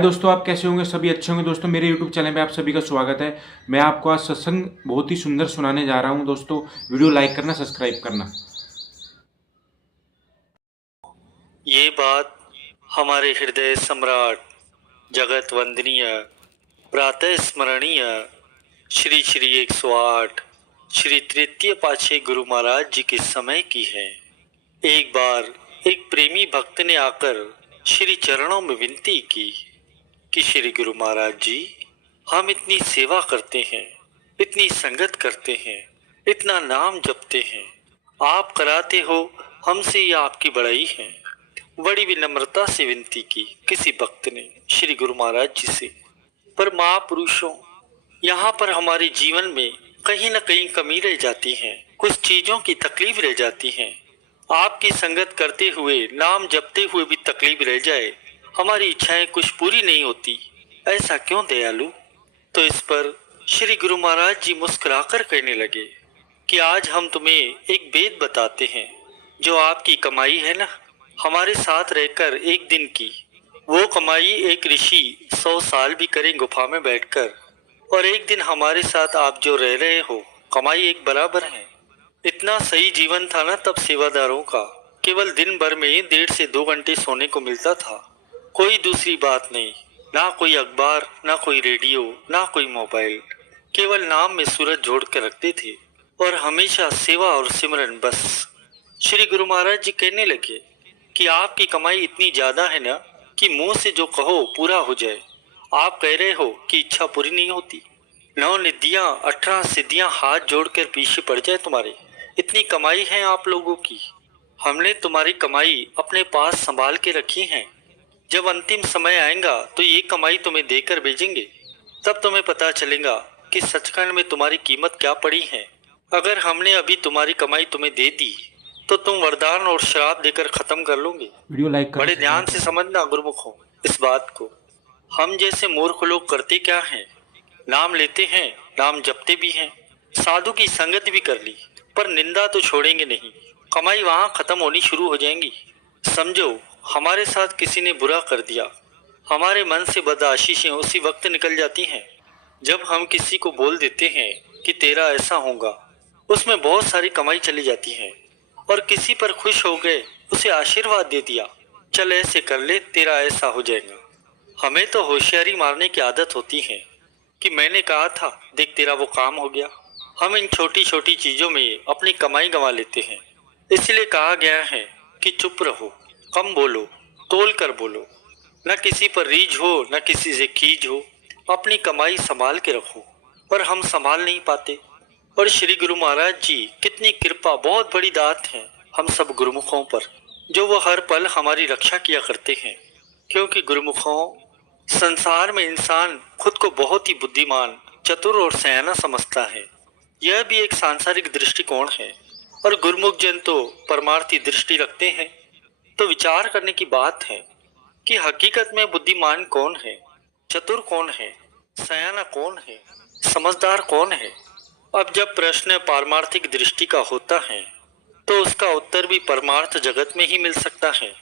दोस्तों, आप कैसे होंगे? सभी अच्छे होंगे। दोस्तों, मेरे YouTube चैनल पे आप सभी का स्वागत है। मैं आपको आज सत्संग बहुत ही सुंदर सुनाने जा रहा हूं। दोस्तों, वीडियो लाइक करना, सब्सक्राइब करना। ये बात हमारे हृदय सम्राट, जगत वंदनीय, प्रातः स्मरणीय श्री श्री 108 श्री तृतीय पातशाही गुरु महाराज जी के समय की है। एक बार एक प्रेमी भक्त ने आकर श्री चरणों में विनती की कि श्री गुरु महाराज जी, हम इतनी सेवा करते हैं, इतनी संगत करते हैं, इतना नाम जपते हैं, आप कराते हो, हमसे ये आपकी बड़ाई है। बड़ी विनम्रता से विनती की किसी भक्त ने श्री गुरु महाराज जी से। पर महापुरुषों, यहाँ पर हमारे जीवन में कहीं न कहीं कमी रह जाती है, कुछ चीजों की तकलीफ रह जाती है। आपकी संगत करते हुए, नाम जपते हुए भी तकलीफ रह जाए, हमारी इच्छाएं कुछ पूरी नहीं होती, ऐसा क्यों दयालु? तो इस पर श्री गुरु महाराज जी मुस्कुराकर कहने लगे कि आज हम तुम्हें एक वेद बताते हैं। जो आपकी कमाई है ना, हमारे साथ रहकर एक दिन की, वो कमाई एक ऋषि 100 साल भी करें गुफा में बैठकर, और एक दिन हमारे साथ आप जो रह रहे हो, कमाई एक बराबर है। इतना सही जीवन था ना तब सेवादारों का, केवल दिन भर में 1.5 से 2 घंटे सोने को मिलता था, कोई दूसरी बात नहीं, ना कोई अखबार, ना कोई रेडियो, ना कोई मोबाइल, केवल नाम में सूरज जोड़ कर रखते थे और हमेशा सेवा और सिमरन बस। श्री गुरु महाराज जी कहने लगे कि आपकी कमाई इतनी ज्यादा है ना कि मुंह से जो कहो पूरा हो जाए। आप कह रहे हो कि इच्छा पूरी नहीं होती, 9 निधियां 18 सिद्धियां हाथ जोड़कर पीछे पड़ जाए तुम्हारे, इतनी कमाई है आप लोगों की। हमने तुम्हारी कमाई अपने पास संभाल के रखी है, जब अंतिम समय आएगा तो ये कमाई तुम्हें देकर भेजेंगे, तब तुम्हें पता चलेगा कि सचखंड में तुम्हारी कीमत क्या पड़ी है। अगर हमने अभी तुम्हारी कमाई तुम्हें दे दी तो तुम वरदान और श्राप देकर खत्म कर लोगे। वीडियो लाइक करना, बड़े ध्यान से समझना गुरुमुखों इस बात को। हम जैसे मूर्ख लोग करते क्या हैं, नाम लेते हैं, नाम जपते भी हैं, साधु की संगत भी कर ली, पर निंदा तो छोड़ेंगे नहीं, कमाई वहां खत्म होनी शुरू हो जाएंगी। समझो हमारे साथ किसी ने बुरा कर दिया, हमारे मन से बदआशीषें उसी वक्त निकल जाती हैं जब हम किसी को बोल देते हैं कि तेरा ऐसा होगा, उसमें बहुत सारी कमाई चली जाती है। और किसी पर खुश हो गए, उसे आशीर्वाद दे दिया, चल ऐसे कर ले, तेरा ऐसा हो जाएगा। हमें तो होशियारी मारने की आदत होती है कि मैंने कहा था, देख तेरा वो काम हो गया। हम इन छोटी छोटी चीजों में अपनी कमाई गंवा लेते हैं। इसलिए कहा गया है कि चुप रहो, कम बोलो, तोल कर बोलो, न किसी पर रीझ हो, न किसी से खींच हो, अपनी कमाई संभाल के रखो। पर हम संभाल नहीं पाते। और श्री गुरु महाराज जी कितनी कृपा, बहुत बड़ी दात है हम सब गुरुमुखों पर, जो वो हर पल हमारी रक्षा किया करते हैं। क्योंकि गुरुमुखों, संसार में इंसान खुद को बहुत ही बुद्धिमान, चतुर और सयाना समझता है, यह भी एक सांसारिक दृष्टिकोण है। और गुरुमुख जन तो परमार्थी दृष्टि रखते हैं। तो विचार करने की बात है कि हकीकत में बुद्धिमान कौन है, चतुर कौन है, सयाना कौन है, समझदार कौन है। अब जब प्रश्न पारमार्थिक दृष्टि का होता है तो उसका उत्तर भी परमार्थ जगत में ही मिल सकता है।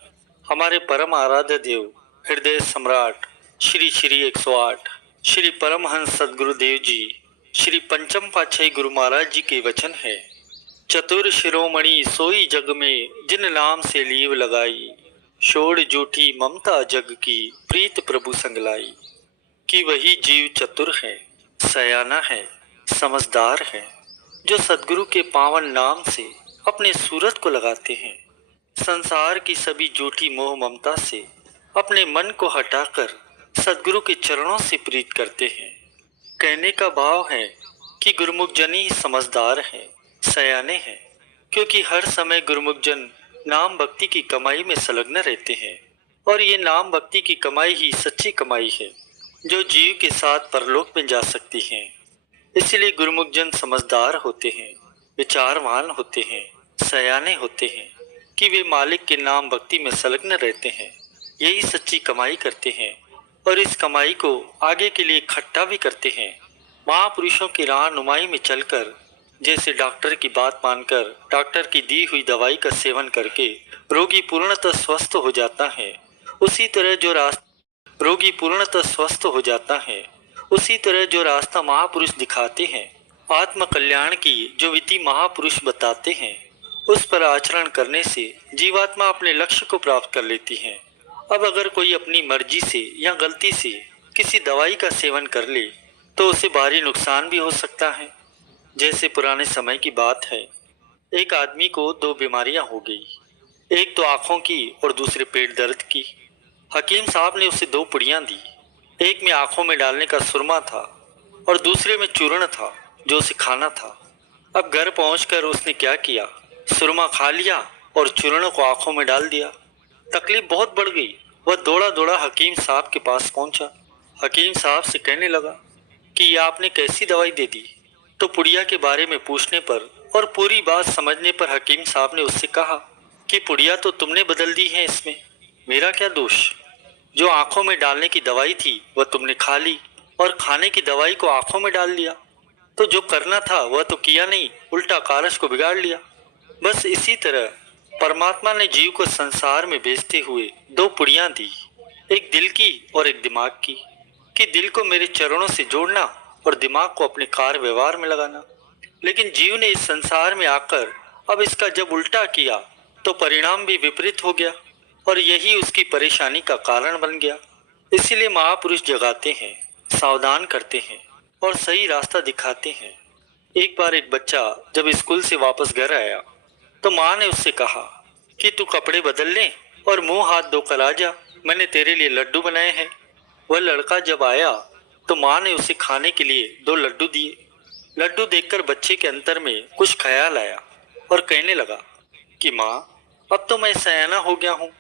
हमारे परम आराध्य देव, हृदय सम्राट श्री श्री 108 श्री परमहंस सदगुरुदेव जी, श्री पंचम पातशाही गुरु महाराज जी के वचन है, चतुर शिरोमणि सोई जग में जिन नाम से लीव लगाई, छोड़ जूठी ममता जग की प्रीत प्रभु संग लाई। कि वही जीव चतुर है, सयाना है, समझदार है, जो सदगुरु के पावन नाम से अपने सूरत को लगाते हैं, संसार की सभी झूठी मोह ममता से अपने मन को हटाकर सदगुरु के चरणों से प्रीत करते हैं। कहने का भाव है कि गुरुमुख जन ही समझदार हैं, सयाने हैं, क्योंकि हर समय गुरुमुख जन नाम भक्ति की कमाई में संलग्न रहते हैं। और ये नाम भक्ति की कमाई ही सच्ची कमाई है, जो जीव के साथ परलोक में जा सकती है। इसलिए गुरुमुख जन समझदार होते हैं, विचारवान होते हैं, सयाने होते हैं कि वे मालिक के नाम भक्ति में संलग्न रहते हैं, यही सच्ची कमाई करते हैं और इस कमाई को आगे के लिए इकट्ठा भी करते हैं। महापुरुषों की राह नुमाई में चलकर, जैसे डॉक्टर की बात मानकर डॉक्टर की दी हुई दवाई का सेवन करके रोगी पूर्णतः स्वस्थ हो जाता है, उसी तरह जो रास्ता रोगी पूर्णतः स्वस्थ हो जाता है, उसी तरह जो रास्ता महापुरुष दिखाते हैं, आत्म कल्याण की जो विधि महापुरुष बताते हैं, उस पर आचरण करने से जीवात्मा अपने लक्ष्य को प्राप्त कर लेती है। अब अगर कोई अपनी मर्जी से या गलती से किसी दवाई का सेवन कर ले तो उसे भारी नुकसान भी हो सकता है। जैसे पुराने समय की बात है, एक आदमी को 2 बीमारियां हो गई, एक तो आंखों की और दूसरे पेट दर्द की। हकीम साहब ने उसे 2 पुड़ियां दी, एक में आंखों में डालने का सुरमा था और दूसरे में चूर्ण था जो उसे खाना था। अब घर पहुंचकर उसने क्या किया, सुरमा खा लिया और चूर्ण को आंखों में डाल दिया। तकलीफ बहुत बढ़ गई। वह दौड़ा दौड़ा हकीम साहब के पास पहुंचा। हकीम साहब से कहने लगा कि यह आपने कैसी दवाई दे दी। तो पुड़िया के बारे में पूछने पर और पूरी बात समझने पर हकीम साहब ने उससे कहा कि पुड़िया तो तुमने बदल दी है, इसमें मेरा क्या दोष। जो आंखों में डालने की दवाई थी वह तुमने खा ली और खाने की दवाई को आंखों में डाल दिया। तो जो करना था वह तो किया नहीं, उल्टा कारज को बिगाड़ लिया। बस इसी तरह परमात्मा ने जीव को संसार में भेजते हुए 2 पुड़ियां दी, एक दिल की और एक दिमाग की, कि दिल को मेरे चरणों से जोड़ना और दिमाग को अपने कार्य व्यवहार में लगाना। लेकिन जीव ने इस संसार में आकर अब इसका जब उल्टा किया तो परिणाम भी विपरीत हो गया और यही उसकी परेशानी का कारण बन गया। इसीलिए महापुरुष जगाते हैं, सावधान करते हैं और सही रास्ता दिखाते हैं। एक बार एक बच्चा जब स्कूल से वापस घर आया तो माँ ने उससे कहा कि तू कपड़े बदल ले और मुंह हाथ धोकर आ जा, मैंने तेरे लिए लड्डू बनाए हैं। वह लड़का जब आया तो माँ ने उसे खाने के लिए 2 लड्डू दिए। लड्डू देखकर बच्चे के अंतर में कुछ ख्याल आया और कहने लगा कि माँ, अब तो मैं सयाना हो गया हूँ।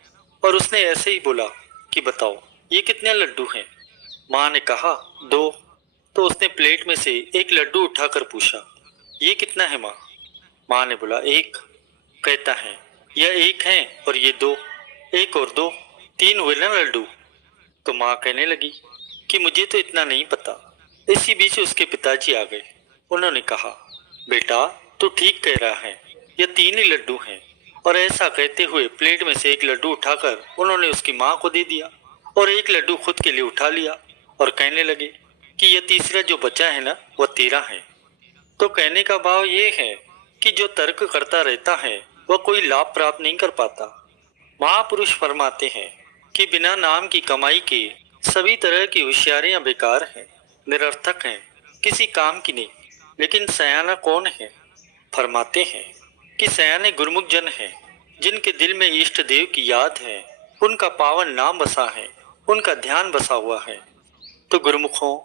और उसने ऐसे ही बोला कि बताओ ये कितने लड्डू हैं। माँ ने कहा 2। तो उसने प्लेट में से एक लड्डू उठाकर पूछा, ये कितना है माँ। माँ ने बोला 1। कहता है यह 1 है और ये 2, 1 और 2, 3 हुए ना लड्डू। तो माँ कहने लगी कि मुझे तो इतना नहीं पता। इसी बीच उसके पिताजी आ गए। उन्होंने कहा, बेटा तू ठीक कह रहा है, ये 3 ही लड्डू हैं। और ऐसा कहते हुए प्लेट में से एक लड्डू उठाकर उन्होंने उसकी माँ को दे दिया और एक लड्डू खुद के लिए उठा लिया और कहने लगे कि यह तीसरा जो बचा है ना वह तेरा है। तो कहने का भाव ये है कि जो तर्क करता रहता है वह कोई लाभ प्राप्त नहीं कर पाता। महापुरुष फरमाते हैं कि बिना नाम की कमाई के सभी तरह की होशियारियां बेकार हैं, निरर्थक हैं, किसी काम की नहीं। लेकिन सयाना कौन है? फरमाते हैं कि सयाने गुरमुख जन हैं, जिनके दिल में इष्ट देव की याद है, उनका पावन नाम बसा है, उनका ध्यान बसा हुआ है। तो गुरुमुखों,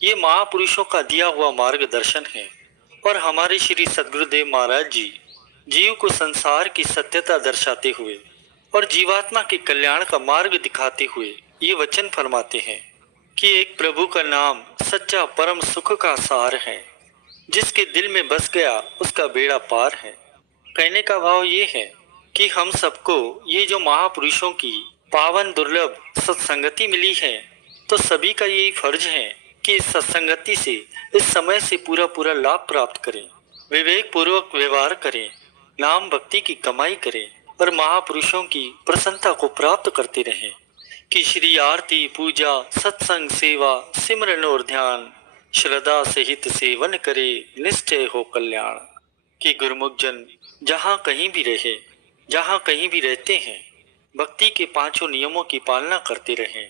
ये महापुरुषों का दिया हुआ मार्गदर्शन है और हमारे श्री सद्गुरुदेव महाराज जी जीव को संसार की सत्यता दर्शाते हुए और जीवात्मा के कल्याण का मार्ग दिखाते हुए ये वचन फरमाते हैं कि एक प्रभु का नाम सच्चा परम सुख का सार है, जिसके दिल में बस गया उसका बेड़ा पार है। कहने का भाव ये है कि हम सबको ये जो महापुरुषों की पावन दुर्लभ सत्संगति मिली है, तो सभी का यही फर्ज है कि इस सत्संगति से, इस समय से पूरा पूरा लाभ प्राप्त करें, विवेक पूर्वक व्यवहार करें, नाम भक्ति की कमाई करें और महापुरुषों की प्रसन्नता को प्राप्त करते रहें। कि श्री आरती पूजा सत्संग सेवा सिमरन और ध्यान श्रद्धा सहित सेवन करे, निश्चय हो कल्याण। कि गुरुमुख जन जहाँ कहीं भी रहे, जहाँ कहीं भी रहते हैं, भक्ति के 5 नियमों की पालना करते रहें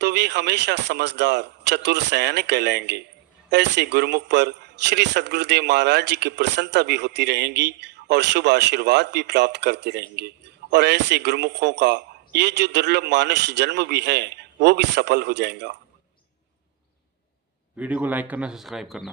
तो वे हमेशा समझदार चतुर सयाने कहलाएंगे। ऐसे गुरुमुख पर श्री सद्गुरुदेव महाराज जी की प्रसन्नता भी होती रहेगी और शुभ आशीर्वाद भी प्राप्त करते रहेंगे। और ऐसे गुरुमुखों का ये जो दुर्लभ मानुष्य जन्म भी है वो भी सफल हो जाएगा। वीडियो को लाइक करना, सब्सक्राइब करना।